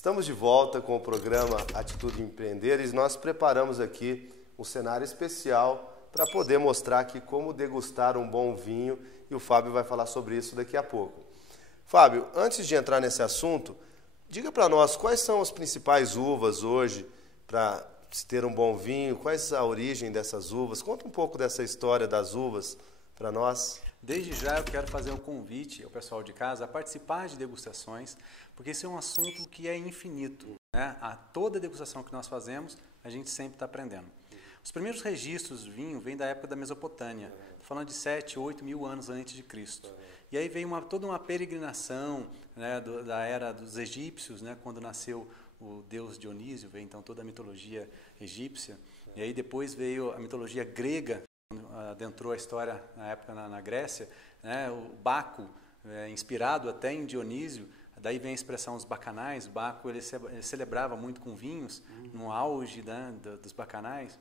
Estamos de volta com o programa Atitude Empreender e nós preparamos aqui um cenário especial para poder mostrar aqui como degustar um bom vinho e o Fábio vai falar sobre isso daqui a pouco. Fábio, antes de entrar nesse assunto, diga para nós quais são as principais uvas hoje para se ter um bom vinho, quais a origem dessas uvas, conta um pouco dessa história das uvas para nós. Desde já eu quero fazer um convite ao pessoal de casa a participar de degustações, porque esse é um assunto que é infinito, né? A toda degustação que nós fazemos, a gente sempre está aprendendo. Os primeiros registros do vinho vêm da época da Mesopotâmia, falando de 7, 8 mil anos antes de Cristo. E aí veio toda uma peregrinação, né, da era dos egípcios, né, quando nasceu o deus Dionísio, veio então toda a mitologia egípcia. E aí depois veio a mitologia grega, adentrou a história na época na Grécia, né, o Baco, inspirado até em Dionísio, daí vem a expressão dos bacanais. Baco ele celebrava muito com vinhos, no auge, né, dos bacanais.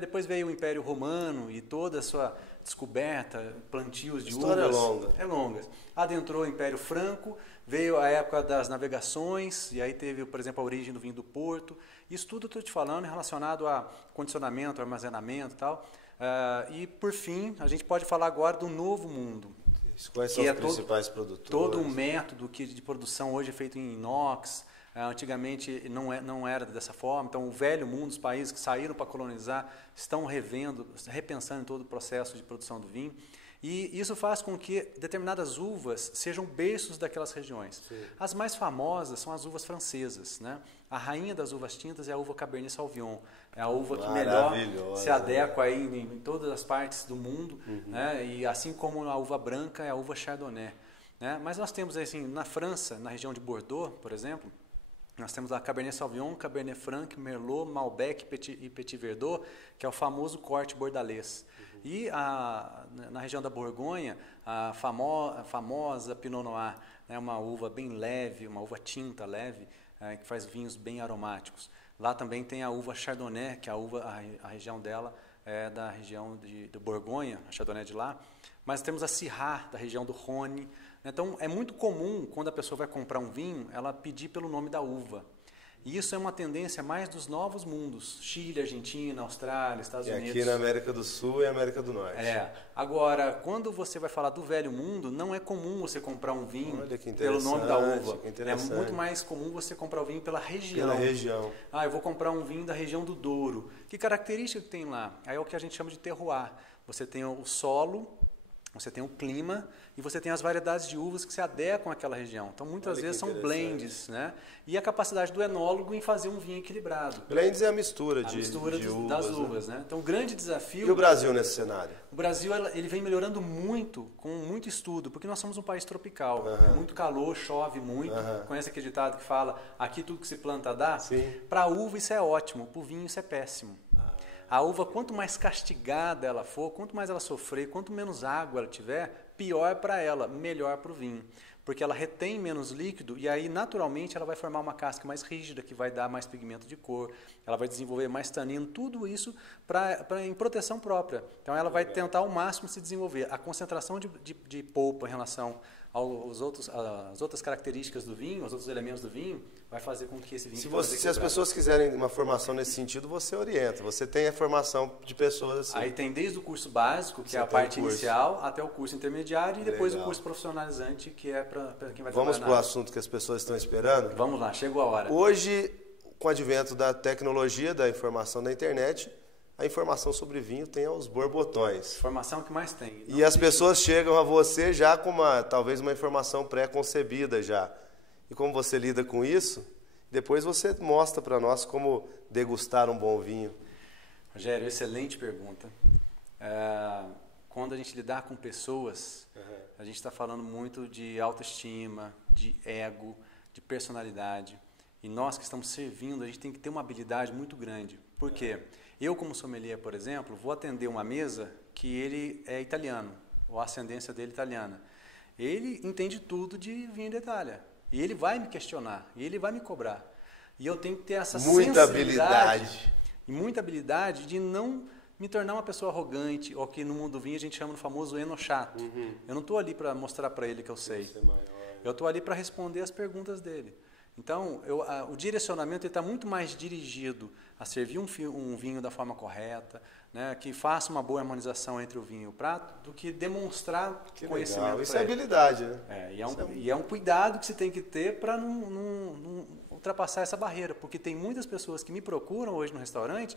Depois veio o Império Romano e toda a sua descoberta, plantios de uvas. A história é longa. Adentrou o Império Franco, veio a época das navegações, e aí teve, por exemplo, a origem do vinho do Porto. Isso tudo estou te falando relacionado a condicionamento, armazenamento e tal. E, por fim, a gente pode falar agora do novo mundo. Quais são os principais produtores? Todo um método de produção hoje é feito em inox. Antigamente não era dessa forma, então o velho mundo, os países que saíram para colonizar, estão repensando em todo o processo de produção do vinho. E isso faz com que determinadas uvas sejam berços daquelas regiões. Sim. As mais famosas são as uvas francesas, né? A rainha das uvas tintas é a uva Cabernet Sauvignon. É a uva que melhor se adequa aí em todas as partes do mundo, né? E assim como a uva branca é a uva Chardonnay, né? Mas nós temos assim, na França, na região de Bordeaux, por exemplo, nós temos a Cabernet Sauvignon, Cabernet Franc, Merlot, Malbec e Petit Verdot, que é o famoso corte bordalês. E na região da Borgonha, a famosa Pinot Noir, né, uma uva bem leve, uma uva tinta leve, que faz vinhos bem aromáticos. Lá também tem a uva Chardonnay, que a região dela é da região de Borgonha, a Chardonnay de lá. Mas temos a Syrah, da região do Rhône. Então, é muito comum, quando a pessoa vai comprar um vinho, ela pedir pelo nome da uva. E isso é uma tendência mais dos novos mundos. Chile, Argentina, Austrália, Estados Unidos. E aqui na América do Sul e América do Norte. Agora, quando você vai falar do velho mundo, não é comum você comprar um vinho pelo nome da uva. É muito mais comum você comprar o vinho pela região. Pela região. Eu vou comprar um vinho da região do Douro. Que característica que tem lá? Aí é o que a gente chama de terroir. Você tem o solo, você tem o clima e você tem as variedades de uvas que se adequam àquela região. Então, muitas vezes são blends, né? E a capacidade do enólogo em fazer um vinho equilibrado. Blends é a mistura de uvas, das uvas, né? Então, o grande desafio... E o Brasil nesse cenário? O Brasil ele vem melhorando muito, com muito estudo, porque nós somos um país tropical. Muito calor, chove muito. Conhece aquele ditado que fala, aqui tudo que se planta dá? Para a uva isso é ótimo, para o vinho isso é péssimo. A uva, quanto mais castigada ela for, quanto mais ela sofrer, quanto menos água ela tiver, pior para ela, melhor para o vinho. Porque ela retém menos líquido e aí, naturalmente, ela vai formar uma casca mais rígida, que vai dar mais pigmento de cor, ela vai desenvolver mais tanino, tudo isso em proteção própria. Então, ela vai tentar ao máximo se desenvolver. A concentração de polpa em relação às outras características do vinho, os outros elementos do vinho, vai fazer com que esse vinho... Se as pessoas quiserem uma formação nesse sentido, você orienta. Você tem a formação de pessoas assim. Aí tem desde o curso básico, que é a parte inicial, até o curso intermediário e depois o curso profissionalizante, que é para quem vai trabalhar. Vamos para o assunto que as pessoas estão esperando? Vamos lá, chegou a hora. Hoje, com o advento da tecnologia, da informação da internet, a informação sobre vinho tem aos borbotões. Informação que mais tem. E as pessoas chegam a você já com talvez uma informação pré-concebida já. E como você lida com isso, depois você mostra para nós como degustar um bom vinho. Rogério, excelente pergunta. Quando a gente lidar com pessoas, a gente está falando muito de autoestima, de ego, de personalidade. E nós que estamos servindo, a gente tem que ter uma habilidade muito grande. Por quê? Eu, como sommelier, por exemplo, vou atender uma mesa que ele é italiano, ou a ascendência dele é italiana. Ele entende tudo de vinho da Itália. E ele vai me questionar, e ele vai me cobrar. E eu tenho que ter essa sensibilidade e muita habilidade de não me tornar uma pessoa arrogante, ou que no mundo do vinho a gente chama no famoso enochato. Eu não estou ali para mostrar para ele que eu sei. Eu estou ali para responder as perguntas dele. Então, o direcionamento está muito mais dirigido a servir um vinho da forma correta, né, que faça uma boa harmonização entre o vinho e o prato, do que demonstrar conhecimento. Legal. Isso é habilidade, né? E é um cuidado que você tem que ter para não ultrapassar essa barreira, porque tem muitas pessoas que me procuram hoje no restaurante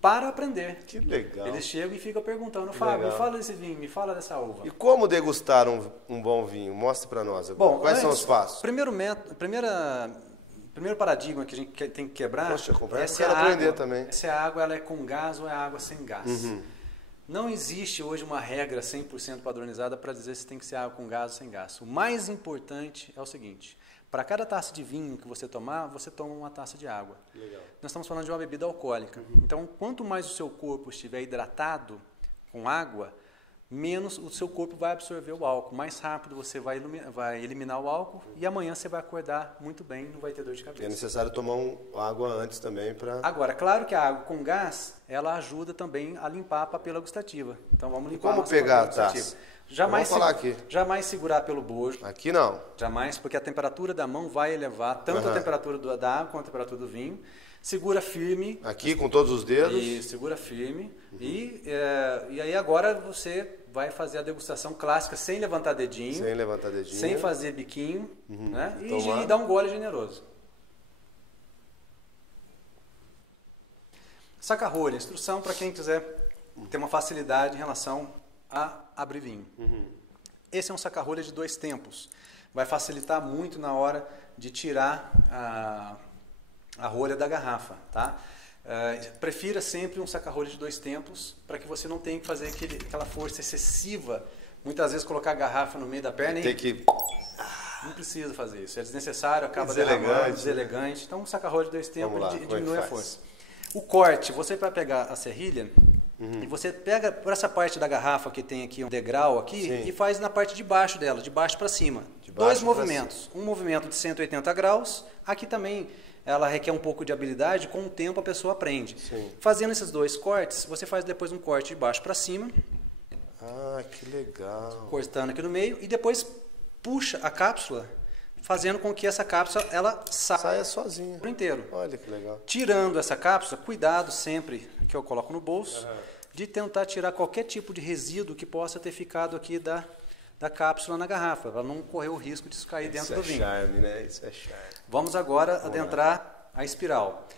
para aprender. Que legal. Eles chegam e ficam perguntando, Fábio, me fala desse vinho, me fala dessa uva. E como degustar um bom vinho? Mostre para nós agora. Bom, quais são os passos? Primeiro paradigma que a gente tem que quebrar é se a água, também. Se a água ela é com gás ou é água sem gás. Não existe hoje uma regra 100% padronizada para dizer se tem que ser água com gás ou sem gás. O mais importante é o seguinte, para cada taça de vinho que você tomar, você toma uma taça de água. Legal. Nós estamos falando de uma bebida alcoólica. Então, quanto mais o seu corpo estiver hidratado com água, menos o seu corpo vai absorver o álcool. Mais rápido você vai eliminar o álcool e amanhã você vai acordar muito bem e não vai ter dor de cabeça. É necessário tomar água antes também para... Agora, claro que a água com gás, ela ajuda também a limpar a papila gustativa. Então, vamos limpar como pegar a taça? Jamais, vamos falar aqui. Jamais segurar pelo bojo. Aqui não. Jamais, porque a temperatura da mão vai elevar tanto a temperatura da água quanto a temperatura do vinho. Segura firme. Aqui com todos os dedos. E segura firme. E aí agora você vai fazer a degustação clássica sem levantar dedinho. Sem levantar dedinho. Sem fazer biquinho. Né? E dar um gole generoso. Saca-rolha, instrução para quem quiser ter uma facilidade em relação a abrir vinho. Esse é um saca-rolha de 2 tempos. Vai facilitar muito na hora de tirar a rolha da garrafa, tá? Prefira sempre um saca-rolha de 2 tempos para que você não tenha que fazer aquela força excessiva. Muitas vezes colocar a garrafa no meio da perna e... Não precisa fazer isso. É desnecessário, acaba derramando, deselegante. Então, um saca-rolha de 2 tempos diminui a força. O corte, você vai pegar a serrilha e você pega por essa parte da garrafa que tem aqui um degrau aqui e faz na parte de baixo dela, de baixo para cima. 2 movimentos. Um movimento de 180 graus. Aqui também ela requer um pouco de habilidade, com o tempo a pessoa aprende. Fazendo esses 2 cortes, você faz depois um corte de baixo para cima. Ah, que legal. Cortando aqui no meio e depois puxa a cápsula, fazendo com que essa cápsula ela saia sozinha por inteiro. Olha que legal. Tirando essa cápsula, cuidado sempre que eu coloco no bolso, de tentar tirar qualquer tipo de resíduo que possa ter ficado aqui da cápsula na garrafa, para não correr o risco disso cair dentro do vinho. Isso é charme, né? Isso é charme. Vamos agora adentrar a espiral.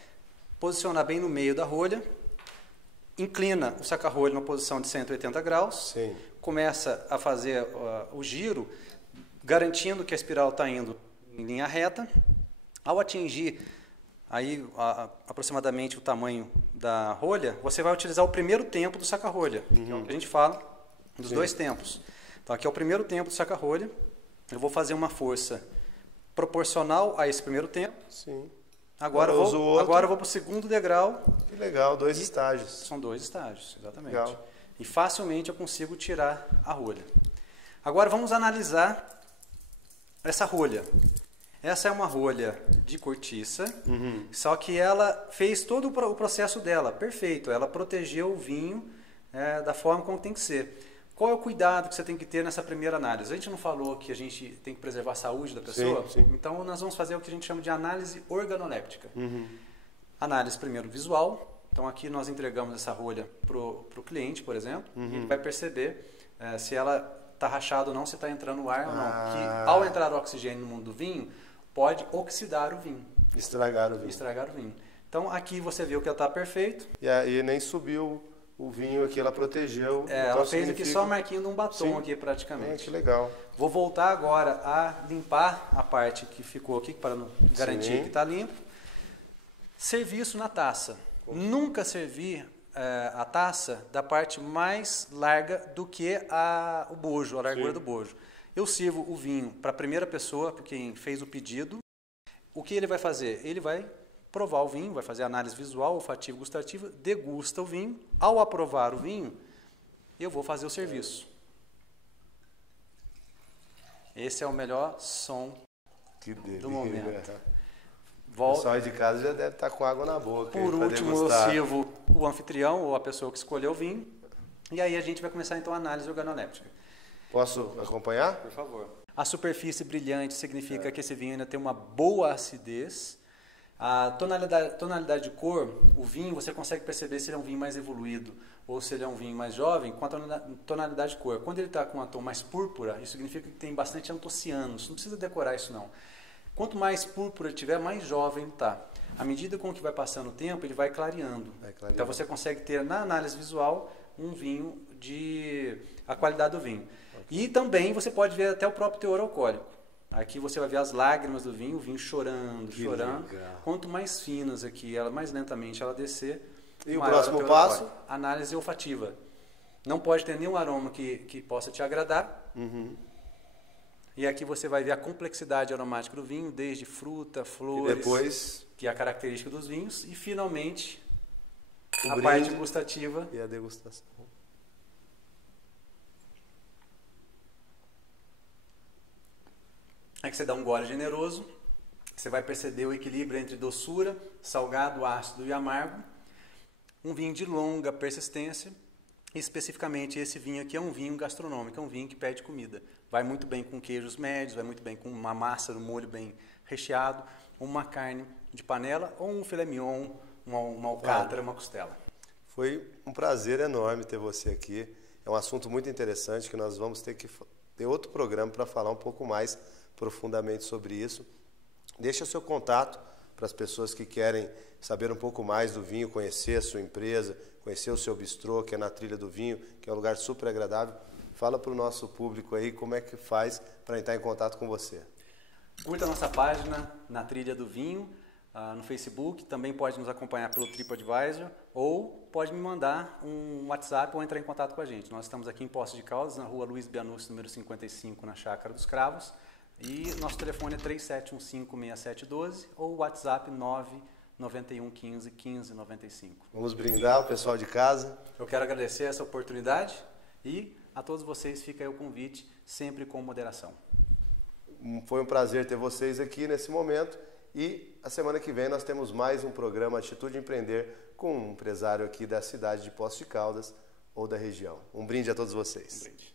Posicionar bem no meio da rolha, inclina o saca-rolho na posição de 180 graus, começa a fazer o giro, garantindo que a espiral está indo em linha reta. Ao atingir aí, aproximadamente o tamanho da rolha, você vai utilizar o primeiro tempo do saca-rolha, que é o que a gente fala dos 2 tempos. Então, aqui é o primeiro tempo do saca-rolha. Eu vou fazer uma força proporcional a esse primeiro tempo. Agora eu vou para o segundo degrau. Que legal, 2 estágios. São 2 estágios, exatamente. Legal. E facilmente eu consigo tirar a rolha. Agora vamos analisar essa rolha. Essa é uma rolha de cortiça, só que ela fez todo o processo dela, perfeito. Ela protegeu o vinho da forma como tem que ser. Qual é o cuidado que você tem que ter nessa primeira análise? A gente não falou que a gente tem que preservar a saúde da pessoa? Então nós vamos fazer o que a gente chama de análise organoléptica. Análise primeiro visual. Então aqui nós entregamos essa rolha para o cliente, por exemplo, e ele vai perceber se ela está rachada ou não, se está entrando o ar ou não. Que ao entrar o oxigênio no mundo do vinho, pode oxidar o vinho. Estragar o vinho. Então aqui você viu que ela está perfeito. E nem subiu o vinho aqui, ela protegeu. Ela fez aqui só a marquinha de um batom aqui praticamente. Que legal. Vou voltar agora a limpar a parte que ficou aqui, para garantir que está limpo. Serviço na taça. Nunca servir a taça da parte mais larga do que o bojo, a largura do bojo. Eu sirvo o vinho para a primeira pessoa, para quem fez o pedido. O que ele vai fazer? Ele vai provar o vinho, vai fazer análise visual, olfativa, gustativa, degusta o vinho. Ao aprovar o vinho, eu vou fazer o serviço. Esse é o melhor som do momento. O pessoal de casa já deve estar com água na boca. Por último, eu sirvo o anfitrião ou a pessoa que escolheu o vinho. E aí a gente vai começar então a análise organoléptica. Posso acompanhar? Por favor. A superfície brilhante significa que esse vinho ainda tem uma boa acidez. A tonalidade de cor, o vinho, você consegue perceber se ele é um vinho mais evoluído ou se ele é um vinho mais jovem com a tonalidade de cor. Quando ele está com um tom mais púrpura, isso significa que tem bastante antocianos. Não precisa decorar isso não. Quanto mais púrpura ele tiver, mais jovem ele está. À medida com que vai passando o tempo, ele vai clareando. Então você consegue ter na análise visual um vinho a qualidade do vinho. E também você pode ver até o próprio teor alcoólico. Aqui você vai ver as lágrimas do vinho, o vinho chorando. Legal. Quanto mais finas aqui, mais lentamente ela descer. E o próximo passo? Análise olfativa. Não pode ter nenhum aroma que possa te agradar. E aqui você vai ver a complexidade aromática do vinho, desde fruta, flores, e depois, que é a característica dos vinhos. E finalmente, a parte gustativa. E a degustação. É que você dá um gole generoso, você vai perceber o equilíbrio entre doçura, salgado, ácido e amargo. Um vinho de longa persistência. E especificamente esse vinho aqui é um vinho gastronômico, é um vinho que pede comida. Vai muito bem com queijos médios, vai muito bem com uma massa no molho bem recheado, uma carne de panela ou um filé mignon, uma alcatra, uma costela. Foi um prazer enorme ter você aqui. É um assunto muito interessante que nós vamos ter que ter outro programa para falar um pouco mais profundamente sobre isso. Deixa o seu contato para as pessoas que querem saber um pouco mais do vinho, conhecer a sua empresa, conhecer o seu bistrô, que é na Trilha do Vinho, que é um lugar super agradável. Fala para o nosso público aí como é que faz para entrar em contato com você. Curta a nossa página na Trilha do Vinho, no Facebook, também pode nos acompanhar pelo TripAdvisor ou pode me mandar um WhatsApp ou entrar em contato com a gente. Nós estamos aqui em Poços de Caldas, na rua Luiz Bianussi, número 55, na Chácara dos Cravos. E nosso telefone é 3715-6712 ou WhatsApp 99115-1595. Vamos brindar o pessoal de casa. Eu quero agradecer essa oportunidade e a todos vocês fica aí o convite, sempre com moderação. Foi um prazer ter vocês aqui nesse momento e a semana que vem nós temos mais um programa Atitude Empreender com um empresário aqui da cidade de Poços de Caldas ou da região. Um brinde a todos vocês. Um brinde.